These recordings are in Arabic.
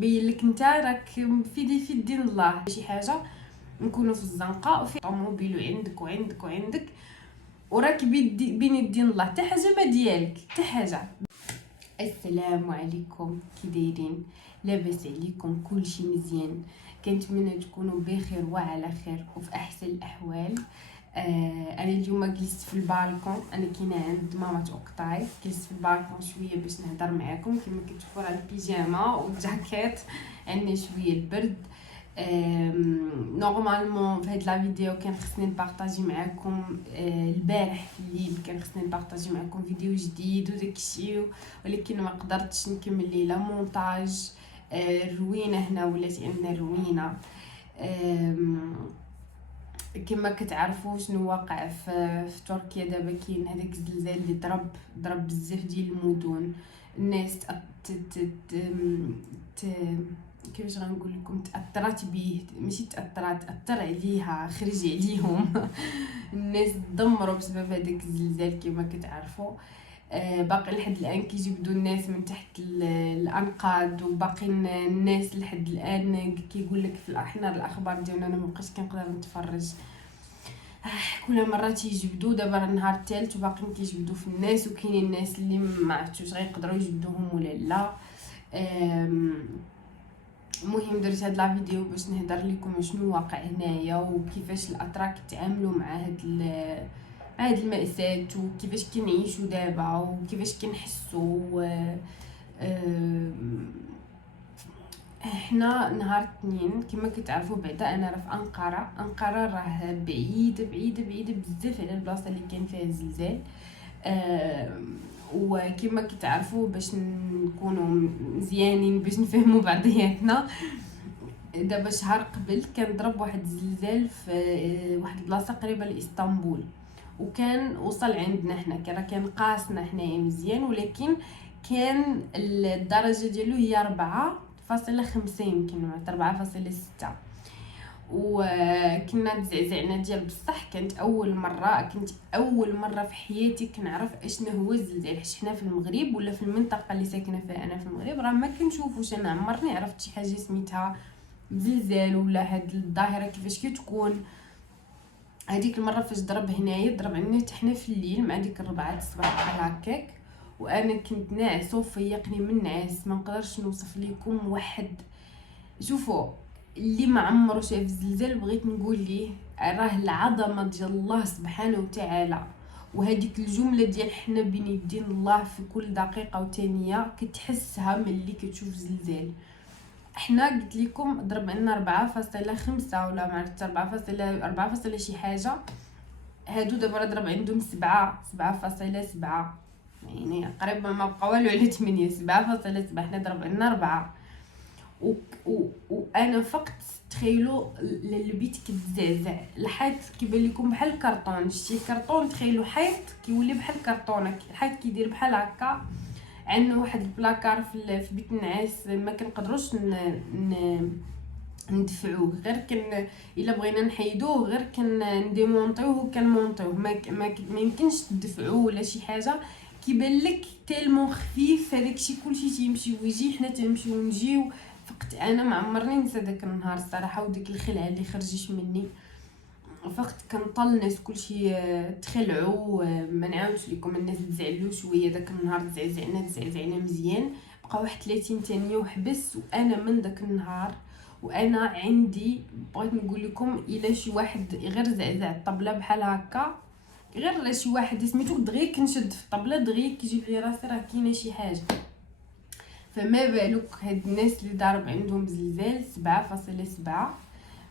بين لك انت راك في دين الله شي حاجه نكونوا في الزنقه وفي طوموبيل عندك وراك بين الدين الله حتى حاجه ما ديالك حتى حاجه. السلام عليكم، كي دايرين؟ لاباس عليكم؟ كلشي مزيان؟ كنتمنى تكونوا بخير وعلى خير وفي احسن الاحوال. انا اليوم جلست في البالكون، انا كاينه عند ماما اوكطاي، جلست في البالكون شويه باش نهضر معاكم. كما كتشوفوا راه البيجاما والجاكيت، عندنا شويه البرد. نورمالمون في هاد لا فيديو كان خصني نبارطاجي معاكم البارح في الليل، كان خصني نبارطاجي معاكم فيديو جديد وداكشي، ولكن ما قدرتش نكمل ليله مونتاج. الروينه هنا ولات عندنا الروينه. كما كتعرفوا شنو واقع في تركيا دابا، كاين هذاك الزلزال اللي ضرب بزاف ديال المدن. الناس كيفاش غنقول لكم، تاثرت به، ماشي تاثرت، اثر عليها، خرج عليهم. الناس دمروا بسبب هذاك الزلزال كما كتعرفوا. باقي لحد الان كيجبدوا الناس من تحت الانقاض، وباقي الناس لحد الان كيقول لك في احنا الاخبار ديالنا، انا مابقيتش كنقدر نتفرج. كل مره تيجبدوا، دابا النهار الثالث وباقيين كيجبدوا في الناس، وكاينين الناس اللي ما عرفتوش غيقدروا يجبدوهم ولا لا. المهم درت هاد لا فيديو باش نهضر لكم شنو واقع هنايا، وكيفاش الاتراك يتعاملوا مع هاد المأساة، وكيفاش كنعيشوا دابا، وكيفاش كنحسوا. احنا نهار الاثنين كما كتعرفوا، بعدا انا راه في انقره راه بعيده بزاف على البلاصه اللي كان فيها الزلزال. وكما كتعرفوا باش نكونوا مزيانين، باش نفهموا بعضياتنا، دابا شهر قبل كان ضرب واحد الزلزال في واحد البلاصه قريبه لاسطنبول، وكان وصل عندنا حنا، كان قاسنا حنايا مزيان، ولكن كان الدرجه ديالو هي 4.5 يمكن 4.6. وكنا تزعزعنا ديال بصح. كنت اول مره في حياتي كنعرف اشنا هو الزلزال، حيت حنا في المغرب ولا في المنطقه اللي ساكنه فيها انا في المغرب راه ما كنشوفوش. انا عمرني عرفت شي حاجه سميتها زلزال ولا هاد الظاهره كيفاش كتكون. هذيك المره فاش ضرب هنايا، ضرب عندنا حتى حنا في الليل مع ديك 4 الصباح بحال هكاك، وانا كنت ناعس وفيقني من نعاس. ما نقدرش نوصف لكم واحد. شوفوا، اللي ما عمرو شاف الزلزال بغيت نقول ليه راه العظمه ديال الله سبحانه وتعالى، وهذيك الجمله ديال حنا بين يدين الله في كل دقيقه وثانيه كتحسها ملي كتشوف زلزال. احنا قلت لكم ضرب عندنا 4.5 ولا ما عرفت 4 شي حاجه. هادو دابا ضرب عندهم 7.7، يعني قريبا ما بقى والو على 8. 7.7، حنا ضرب عندنا 4. وانا فقط تخيلوا البيت كتزعزع، الحيط كيبان لكم بحال الكرتون. شتي كرتون؟ تخيلوا حيط كيولي بحال الكرتونه، الحيط كيدير بحال هكا. عندنا واحد البلاكار في بيت النعاس ما كنقدروش ندفعوه، غير الا بغينا نحيدوه غير نديمونطيوه كنمونطيوه، ما يمكنش تدفعوه ولا شي حاجه. كيبان لك تيلمون خفيف هذاك الشيء، كلشي تيمشي ويجي، حنا تنمشيو ونجيو. فقط انا ما عمرني ننسى داك النهار الصراحه، وديك الخلعه اللي خرجت مني. فقط كنطل الناس كلشي تخلعوا. ما نعاودش لكم، الناس تزعلوا شويه داك النهار، تزعزعنا مزيان. بقى واحد 30 ثانيه وحبس. وانا من داك النهار وانا عندي، بغيت نقول لكم، الا شي واحد غير زعزع الطبله بحال هكا، غير شي واحد سميتو دغيا كنشد في الطبله، دغيا كيجيب لي راسي راه كاينه شي حاجه. فما بالك هاد الناس اللي ضارب عندهم زلزال 7.7،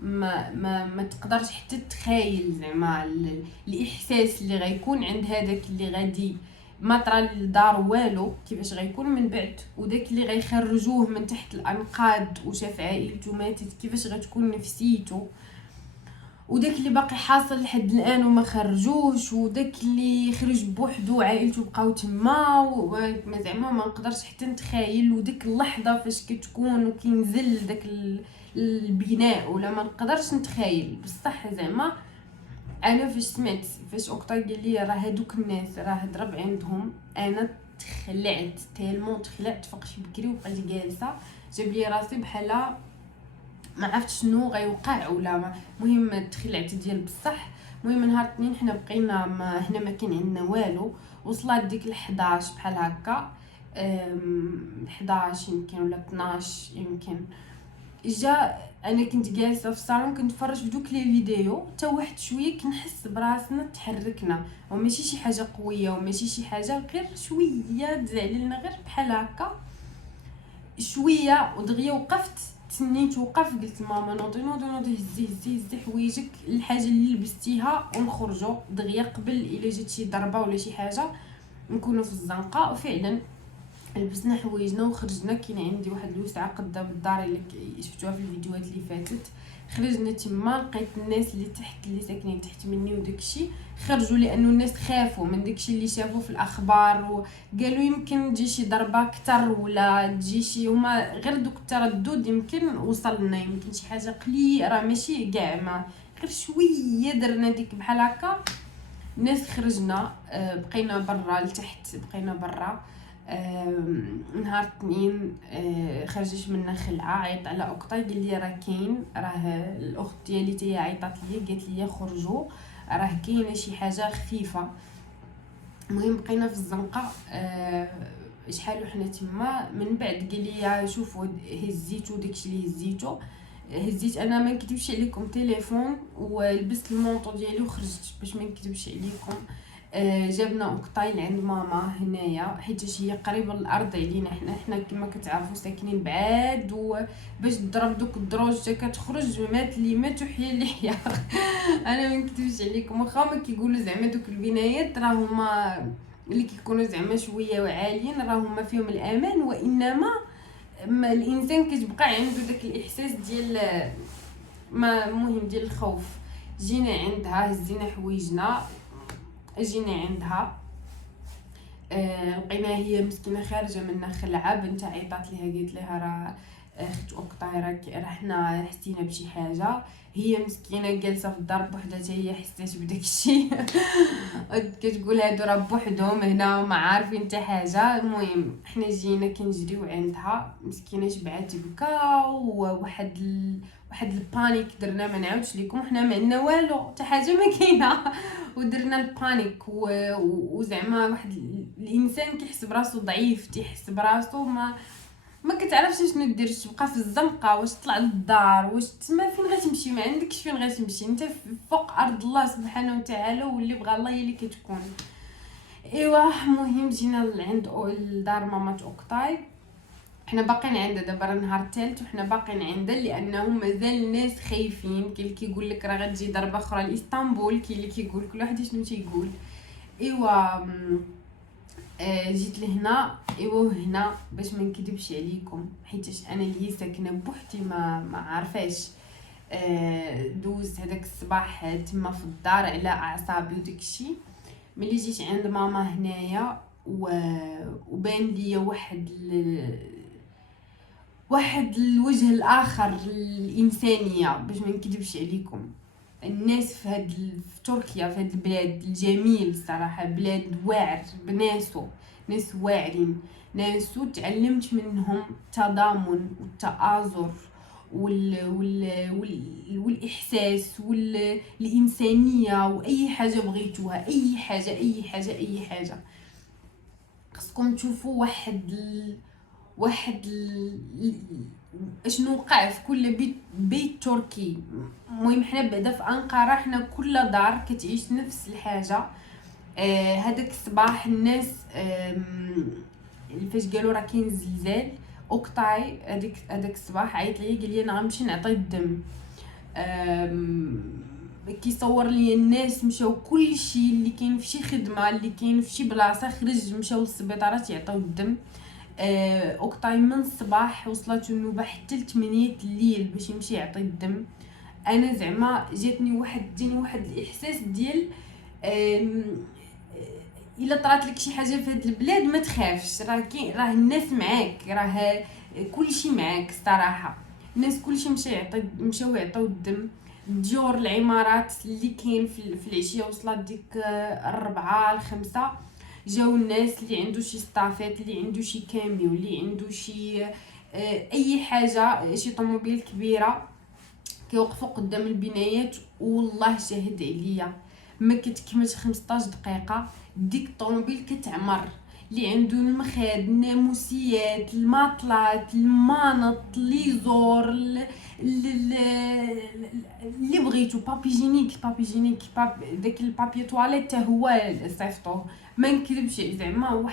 ما تقدرش حتى تخيل زعما الاحساس اللي غيكون عند هذاك اللي غادي ما طرا للدار والو، كيفاش غيكون من بعد، وداك اللي غيخرجوه من تحت الانقاض وشاف عائلته ماتت كيفاش غتكون نفسيته، وداك اللي باقي حاصل لحد الان وما خرجوش، وداك اللي خرج بوحدو وعائلته بقاو تما، وما زعما ما نقدرش حتى نتخيل. وديك اللحظه فاش كتكون وكينزل داك البناء، ولا ما نقدرش نتخيل بصح. زعما انا فاش سمعت فاش اوكطا قال لي راه هادوك الناس راه ضرب عندهم، انا تخلعت تيلمون، تخلعت فقت بكري وبقيت جالسه جاب لي راسي بحال ما عرفت شنو غيوقع ولا المهم تخلعت ديال بصح. المهم نهار الاثنين حنا بقينا هنا ما كان عندنا والو، وصلت ديك ل11 بحال هكا 11 يمكن ولا 12 يمكن. جا انا كنت جالسه في الصالون كنتفرج في دوك لي فيديو، حتى واحد شويه كنحس براسنا تحركنا، وماشي شي حاجه قويه وماشي شي حاجه، غير شويه دزع لنا غير بحال هكا شويه، ودغيا وقفت تسنيت وقف قلت ماما نوضي نوضي نوضي هزي حوايجك الحاجه اللي لبستيها ونخرجوا دغيا قبل الا جات شي ضربه ولا شي حاجه نكونوا في الزنقه. وفعلا لبسنا حوايجنا وخرجنا. كاين عندي واحد الوسعه قدام الدار اللي شفتوها في الفيديوهات اللي فاتت. خرجنا تما لقيت الناس اللي تحت اللي ساكنين تحت مني وداكشي خرجوا لانه الناس خافوا من داكشي اللي شافوا في الاخبار، وقالوا يمكن تجي شي ضربه اكثر ولا تجي شي، هما غير دوك التردد يمكن وصلنا يمكن شي حاجه قليله راه ماشي كاع، ما غير شويه درنا ديك بحال هكا. الناس خرجنا بقينا برا لتحت، بقينا برا. نهار الاثنين خرجت منا خلعه عيط على اختي قال لي راه كاين، راه الاخت ديالي تاهي عيطات لي قالت لي خرجوا راه كاينه شي حاجه خفيفه. المهم بقينا في الزنقه شحال وحنا تما. من بعد قال لي شوفوا هزيتو داكشي اللي هزيت انا ما نكذبش عليكم تليفون ولبست المونطو ديالي وخرجت باش ما نكذبش عليكم. جابنا اوكطاي لعند ماما هنايا حيت هي قريبه للارض علينا، حنا كما كتعرفوا ساكنين بعاد، وباش تضرب دوك الدروج حتى كتخرج مات لي مات وحيا لي حيا. انا ما نكذبش عليكم واخا ما كيقولوا زعما دوك البنايات راه هما اللي كيكونوا زعما شويه وعاليين راه هما فيهم الامان، وانما الانسان كتبقى عنده داك الاحساس ديال ما مهم ديال الخوف. جينا عندها هزينا حوايجنا جينا عندها لقينا هي مسكينه خارجه منا خلعه، بنت عيطات ليها قالت لها راه اخت اوكطاي راه حنا حسينا بشي حاجه. هي مسكينه جالسه في الدار بوحدها حتى هي حسات بداك الشيء. كتقول هادو راه بوحدهم هنا وما عارفين حتى حاجه. المهم حنا جينا كنجريو عندها مسكينه شبعات بكا وواحد واحد البانيك درنا ما نعاودش لكم، حنا ما عندنا والو حتى حاجه ما كاينه ودرنا البانيك وزعما واحد الانسان كيحس براسو ضعيف، تيحس براسو ما كتعرفش شنو دير، تبقى في الزنقه واش تطلع للدار واش تما فين غتمشي، ما عندكش فين غتمشي، انت فوق ارض الله سبحانه وتعالى واللي بغى الله هي اللي كتكون. ايوا المهم جينا عند الدار ماما اوكطاي، حنا باقيين عندها دابا النهار الثالث وحنا باقيين عندها لانهم مازال الناس خايفين. كاين اللي كيقول لك راه غتجي ضربه اخرى لاسطنبول، كاين اللي كيقول كل واحد شنو تيقول. ايوا جيت لهنا. ايوا هنا باش ما نكذبش عليكم حيتاش انا اللي ساكنه بوحدي ما عارفاش دوزت هذاك الصباح تما في الدار على اعصابي وداكشي. ملي جيت عند ماما هنايا وبان لي واحد الوجه الاخر الانسانيه باش ما نكذبش عليكم. الناس في تركيا في هاد البلاد الجميل الصراحه، بلاد واعر بناسو، ناس واعرين، ناس تعلمت منهم التضامن والتآزر والاحساس والانسانيه، واي حاجه بغيتوها اي حاجه خصكم تشوفوا واحد اشنو وقع في كل بيت تركي. المهم حنا بعدا في انقره حنا كل دار كتعيش نفس الحاجه. هذاك الصباح الناس فاش قالوا راه كاين زلزال اوكطاي هذاك الصباح عيط لي قال لي انا غنمشي نعطي الدم. كيصور لي الناس مشاو كلشي اللي كاين في شي خدمه اللي كاين في شي بلاصه خرج مشاو للسبيطارات يعطيو الدم. اوكطاي من الصباح وصلت النوبه حتى ل 8 الليل باش يمشي يعطي الدم. انا زعما جاتني واحد الاحساس ديال الا طرات لك شي حاجه في هاد البلاد ما تخافش، راه الناس معاك، راه كلشي معاك الصراحه. الناس كلشي مشاو يعطيو الدم. الديور العمارات اللي كاين في العشيه وصلت ديك 4 5 جاو الناس اللي عنده شي ستافات، اللي عنده شي كاميو، اللي عنده شي اي حاجه شي طوموبيل كبيره كيوقفوا قدام البنايات، والله شاهد عليا ما كتكملش 15 دقيقه ديك الطوموبيل كتعمر. اللي عنده المخاد، الناموسيات، الماطلات، المانط، لي زور، اللي بغيتو، بابي جينيك داك البابي تواليت حتى هو صيفطوه. ما نكذبش زعما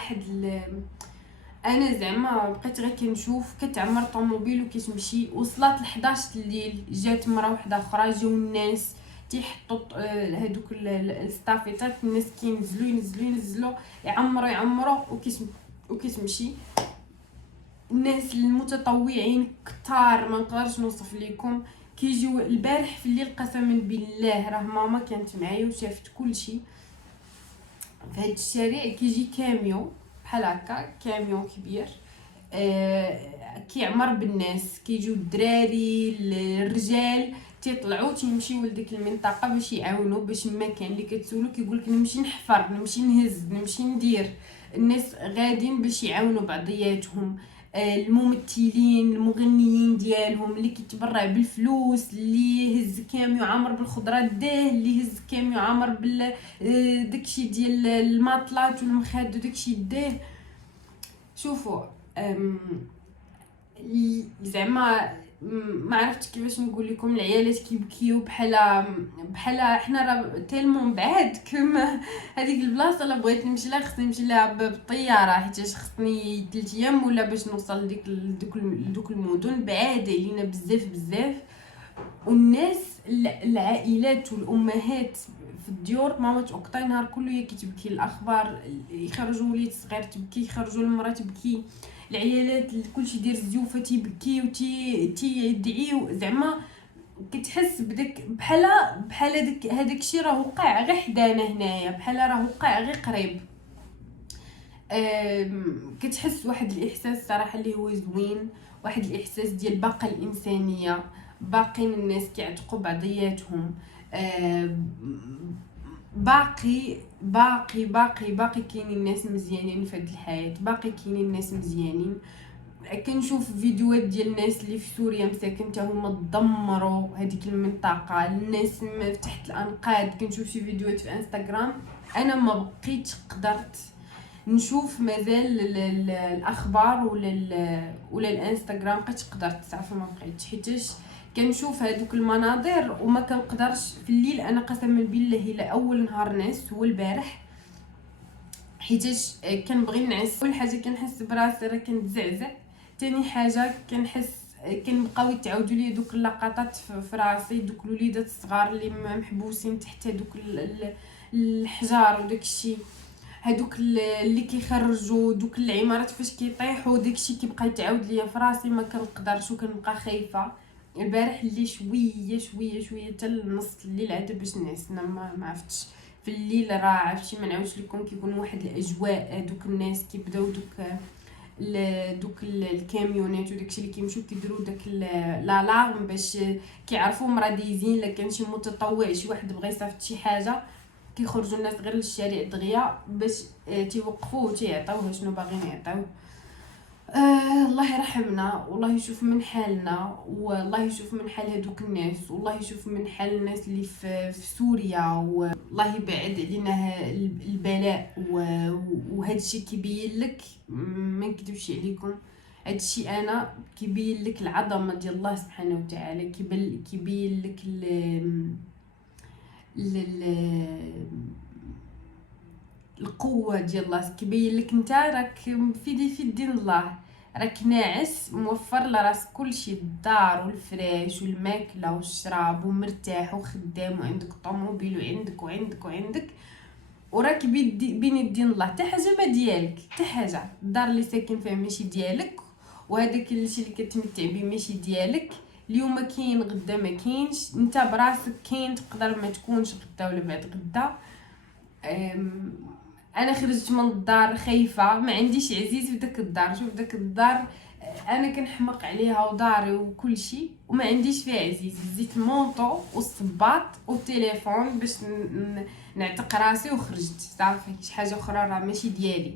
انا زعما بقيت غير كنشوف كتعمر طوموبيل وكتمشي. وصلت ل 11 الليل جات مرا وحده اخرى، جاو الناس تيحطوا هذوك الستافيتات، الناس ينزلوا يعمروا وكتمشي. الناس المتطوعين كتار ما نقدرش نوصف لكم. كيجيو البارح في الليل قسما بالله راه ماما كانت معايا وشافت كلشي. في هاد الشارع كيجي كاميو بحال هكا، كاميون كبير كيعمر بالناس، كيجيو الدراري الرجال تيطلعوا تيمشيو لديك المنطقه باش يعاونوا، باش المكان اللي كتسولو كيقولك نمشي نحفر، نمشي نهز، نمشي ندير. الناس غادين باش يعاونوا بعضياتهم. الممثلين المغنيين ديالهم اللي كيتبرع بالفلوس، اللي يهز كاميو عامر بالخضره داه، اللي يهز كاميو عامر بال داكشي ديال الماطلات والمخاد وداكشي داه. شوفوا زعما ما عرفتش كيفاش نقول لكم. العيالات كيبكيو بحال حنا راه تيلمون بعاد كما هذيك البلاصه. لا بغيت نمشي لها خصني نمشي لها بالطياره، حيت خصني 3 ايام ولا باش نوصل لدوك المدن بعاد علينا بزاف. والناس العائلات والامهات في الديور ماما توقطاي نهار كله هي كتبكي. الاخبار يخرجوا وليد صغير تبكي، يخرجوا المراه تبكي، العيالات كلشي داير الزيوفه تيبكي تيدعيو. زعما كتحس بداك بحال هذاك الشيء راه وقع غير حدانا هنايا، بحال راه وقع غير قريب. كتحس واحد الاحساس صراحه اللي هو زوين، واحد الاحساس ديال باقه الانسانيه، باقين الناس كيعتقوا بعضياتهم. باقي كاينين الناس مزيانين في هذه الحياه، باقي كاينين الناس مزيانين. كنشوف فيديوهات ديال الناس اللي في سوريا مساكن حتى هما دمروا هذيك المنطقه، الناس تحت الانقاض. كنشوف شي فيديوهات في انستغرام، انا ما بقيتش قدرت نشوف مازال الاخبار ولا الانستغرام، بقيتش قدرت تعرفوا ما بقيتش، حيتاش كنشوف هذوك المناظر وما كنقدرش. في الليل انا قسما بالله الا اول نهار نعس هو البارح، حيتاش كنبغي نعس. اول حاجه كنحس براسي راه كنتزعزع، ثاني حاجه كنحس كنبقاو يتعاودوا لي دوك اللقطات في راسي، دوك الوليدات الصغار اللي محبوسين تحت دوك الحجار وداك الشيء، هادوك اللي كيخرجوا دوك العمارات فاش كيطيحوا، داكشي كيبقى يتعاود ليا في راسي، ما كنقدرش وكنبقى خايفه. البارح اللي شويه حتى لنص الليل عاد باش نعس. انا ما عرفتش في الليل راه عرفتي ما نعاودش لكم كيكون واحد الاجواء. دوك الناس كيبداو دوك الكاميونات وداكشي اللي كيمشيو كيديروا داك لالارم باش كيعرفوا مرا دايزين. الا كان شي متطوع شي واحد بغى يصيفط شي حاجه كيخرجوا الناس غير للشارع دغيا باش تيوقفوه وتيعطيوه شنو باغيين يعطيوه. الله يرحمنا والله يشوف من حالنا، والله يشوف من حال هذوك الناس، والله يشوف من حال الناس اللي في سوريا، والله يبعد علينا البلاء. وهذا الشيء كيبين لك ما نكذبش عليكم، هذا الشيء انا كيبين لك العظمه ديال الله سبحانه وتعالى، كيبين لك القوه ديال الله، كيبين لك انت راك في دين الله، راك ناعس موفر لراسك كلشي، الدار والفراش والماكله والشراب ومرتاح وخدام وعندك طوموبيل وعندك وراك بين يدين الله. حتى حاجه ما ديالك، حتى حاجه. الدار اللي ساكن فيها ماشي ديالك، وهذاك الشيء اللي كتمتع به ماشي ديالك. اليوم كاين غدا ما كاينش، انت براسك كاين تقدر ما تكونش غدا ولا بعد غدا. انا خرجت من الدار خايفه، ما عنديش عزيز في داك الدار. شوف داك الدار انا كنحمق عليها وداري وكل شيء وما عنديش فيها عزيز. زيت المونطو والصباط والتليفون باش نعتق راسي وخرجت صافي. شي حاجه اخرى راه ماشي ديالي.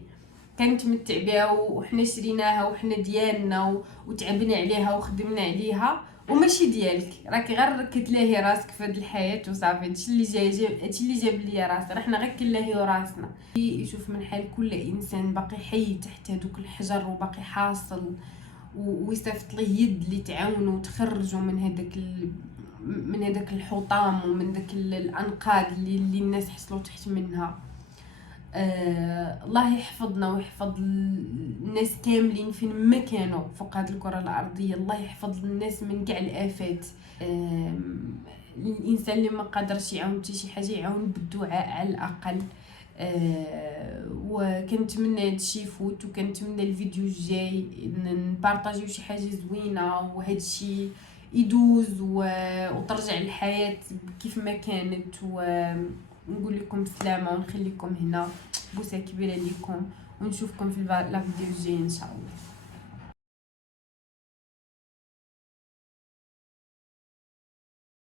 كنتمتع بها وحنا شريناها وحنا ديالنا وتعبنا عليها وخدمنا عليها وماشي ديالك، راكي غير كتلاهي راسك في هاد الحياه وصافي. هادشي اللي هادشي اللي جاب ليا راسي، راه حنا غير كنلاهيو راسنا. يشوف من حال كل انسان باقي حي تحت هذوك الحجر وباقي حاصل ويصيفط ليه يد اللي تعاونوا وتخرجوا من هذاك الحطام ومن داك الانقاض اللي الناس حصلوا تحت منها. الله يحفظنا ويحفظ الناس كاملين فين ما كانوا فوق هذه الكره الارضيه. الله يحفظ الناس من كاع الافات. الانسان اللي ما قادرش يعاون حتى شي حاجه يعاون بالدعاء على الاقل. وكنتمنى هادشي يفوت، وكنتمنى الفيديو الجاي نبارطاجيو شي حاجه زوينه وهادشي يدوز وترجع الحياه كيف ما كانت. ونقول لكم سلامه ونخليكم هنا. بوسه كبيره ليكم ونشوفكم في لا فيديو الجاي ان شاء الله.